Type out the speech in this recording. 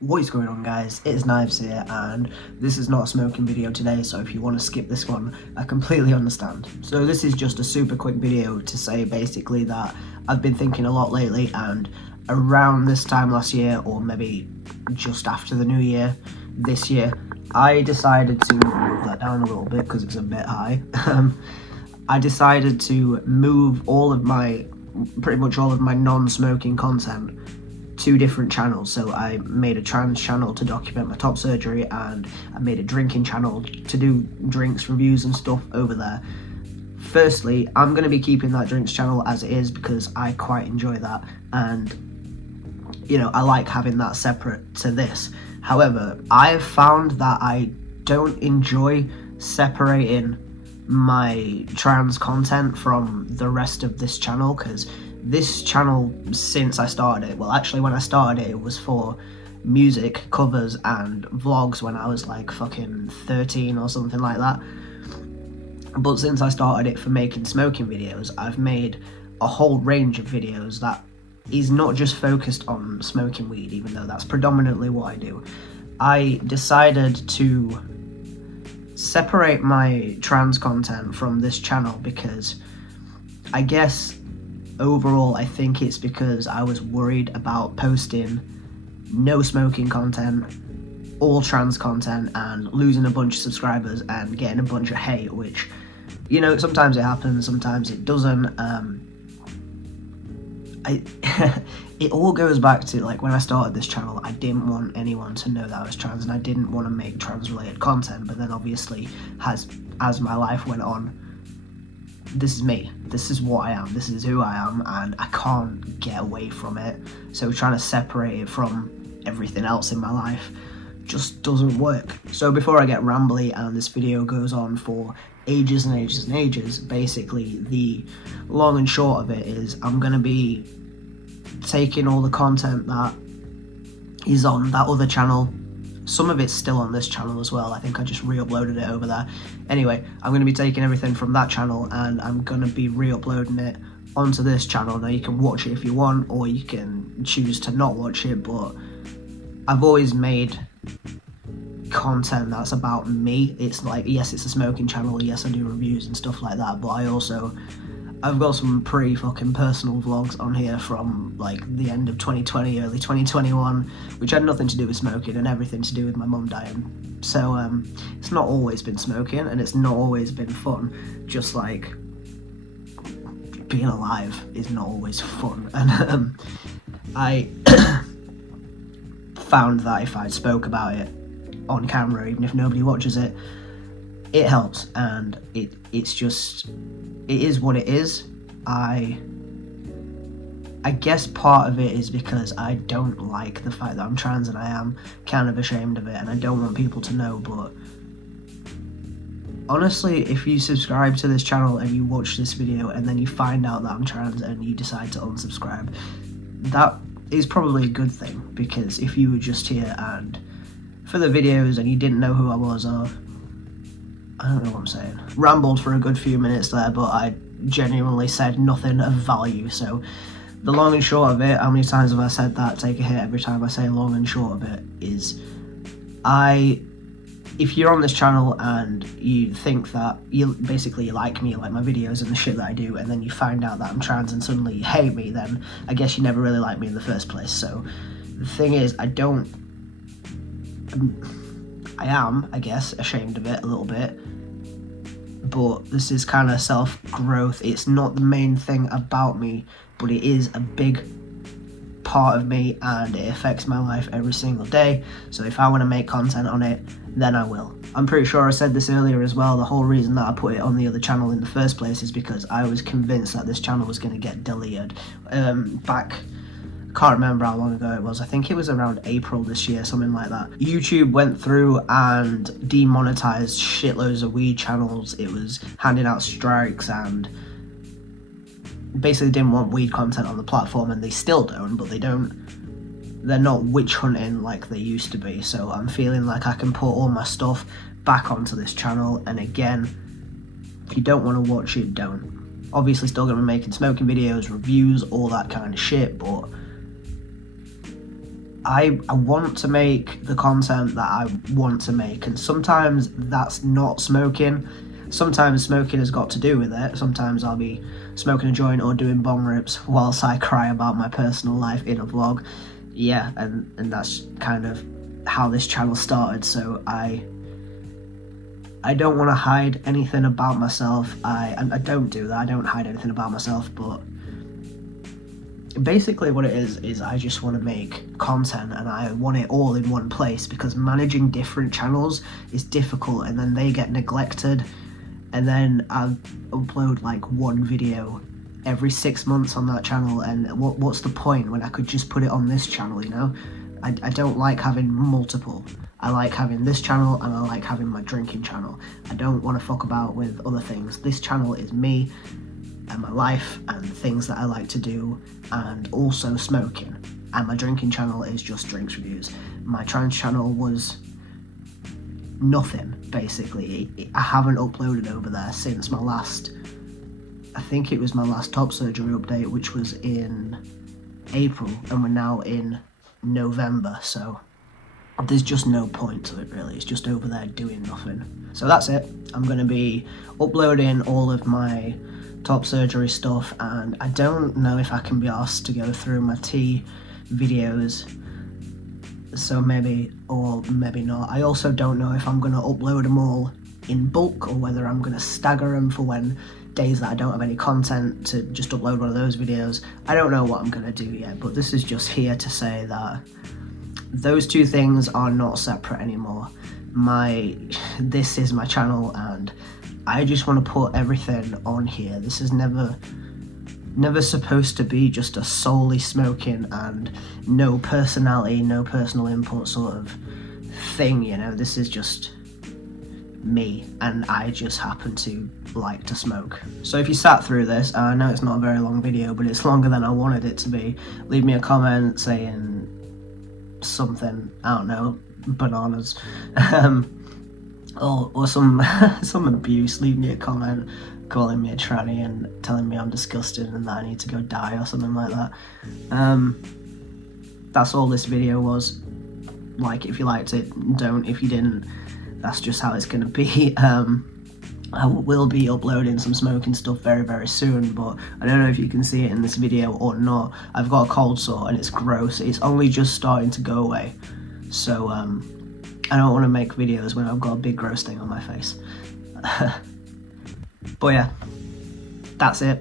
What is going on, guys? It's Knives here, and this is not a smoking video today, so if you want to skip this one, I completely understand. So this is just a super quick video to say basically that I've been thinking a lot lately, and around this time last year, or maybe just after the new year, this year, I decided to move that down a little bit because it's a bit high. I decided to move pretty much all of my non-smoking content two different channels. So I made a trans channel to document my top surgery, and I made a drinking channel to do drinks reviews and stuff over there. Firstly, I'm going to be keeping that drinks channel as it is because I quite enjoy that, and you know, I like having that separate to this. However, I've found that I don't enjoy separating my trans content from the rest of this channel, because this channel, since I started it, well, actually when I started it, it was for music covers and vlogs when I was like fucking 13 or something like that. But since I started it for making smoking videos, I've made a whole range of videos that is not just focused on smoking weed, even though that's predominantly what I do. I decided to separate my trans content from this channel because I guess overall I think it's because I was worried about posting no smoking content, all trans content, and losing a bunch of subscribers and getting a bunch of hate, which, you know, sometimes it happens, sometimes it doesn't. It all goes back to, like, when I started this channel, I didn't want anyone to know that I was trans, and I didn't want to make trans related content. But then obviously as my life went on, this is me, this is what I am, this is who I am, and I can't get away from it. So trying to separate it from everything else in my life just doesn't work. So before I get rambly and this video goes on for ages and ages and ages, basically the long and short of it is I'm gonna be taking all the content that is on that other channel. Some of it's still on this channel as well. I think I just re-uploaded it over there. Anyway, I'm going to be taking everything from that channel and I'm going to be re-uploading it onto this channel. Now you can watch it if you want, or you can choose to not watch it, but I've always made content that's about me. It's like, yes, it's a smoking channel, yes, I do reviews and stuff like that, but I've got some pretty fucking personal vlogs on here from like the end of 2020, early 2021, which had nothing to do with smoking and everything to do with my mum dying. So it's not always been smoking, and it's not always been fun. Just like being alive is not always fun. And I found that if I spoke about it on camera, even if nobody watches it, it helps, and it is what it is. I guess part of it is because I don't like the fact that I'm trans, and I am kind of ashamed of it, and I don't want people to know. But honestly, if you subscribe to this channel and you watch this video and then you find out that I'm trans and you decide to unsubscribe, that is probably a good thing, because if you were just here and for the videos and you didn't know who I was, or I don't know what I'm saying, rambled for a good few minutes there, but I genuinely said nothing of value. So the long and short of it, how many times have I said that? Take a hit every time I say long and short of it, is if you're on this channel and you think that you like me, you like my videos and the shit that I do, and then you find out that I'm trans and suddenly you hate me, then I guess you never really liked me in the first place. So the thing is, I am, I guess, ashamed of it a little bit, but this is kind of self-growth. It's not the main thing about me, but it is a big part of me, and it affects my life every single day. So if I want to make content on it, then I will. I'm pretty sure I said this earlier as well. The whole reason that I put it on the other channel in the first place is because I was convinced that this channel was going to get deleted. Can't remember how long ago it was. I think it was around April this year, something like that. YouTube went through and demonetized shitloads of weed channels. It was handing out strikes and basically didn't want weed content on the platform, and they still don't, but they're not witch hunting like they used to be. So I'm feeling like I can put all my stuff back onto this channel, and again, if you don't want to watch it, don't. Obviously still gonna be making smoking videos, reviews, all that kind of shit, but I want to make the content that I want to make, and sometimes that's not smoking. Sometimes smoking has got to do with it. Sometimes I'll be smoking a joint or doing bong rips whilst I cry about my personal life in a vlog. Yeah, and that's kind of how this channel started. So I don't want to hide anything about myself. I don't do that. I don't hide anything about myself, but basically what it is I just want to make content, and I want it all in one place, because managing different channels is difficult, and then they get neglected, and then I upload like one video every 6 months on that channel, and what's the point when I could just put it on this channel, you know? I don't like having multiple. I like having this channel, and I like having my drinking channel. I don't want to fuck about with other things. This channel is me and my life and things that I like to do, and also smoking. And my drinking channel is just drinks reviews. My trans channel was nothing, basically. I haven't uploaded over there since my last, I think it was my last top surgery update, which was in April, and we're now in November, so there's just no point to it really. It's just over there doing nothing. So that's it. I'm going to be uploading all of my top surgery stuff, and I don't know if I can be asked to go through my tea videos, so maybe or maybe not. I also don't know if I'm going to upload them all in bulk, or whether I'm going to stagger them for when days that I don't have any content to just upload one of those videos. I don't know what I'm going to do yet, but this is just here to say that those two things are not separate anymore. This is my channel, and I just want to put everything on here. This is never supposed to be just a solely smoking and no personality, no personal input sort of thing, you know? This is just me, and I just happen to like to smoke. So if you sat through this, I know it's not a very long video, but it's longer than I wanted it to be. Leave me a comment saying something, I don't know, bananas, or some some abuse. Leave me a comment calling me a tranny and telling me I'm disgusting and that I need to go die or something like that. That's all this video was. Like, if you liked it, don't. If you didn't, that's just how it's gonna be. I will be uploading some smoking stuff very, very soon, but I don't know if you can see it in this video or not. I've got a cold sore and it's gross. It's only just starting to go away. So, I don't want to make videos when I've got a big gross thing on my face. But yeah, that's it.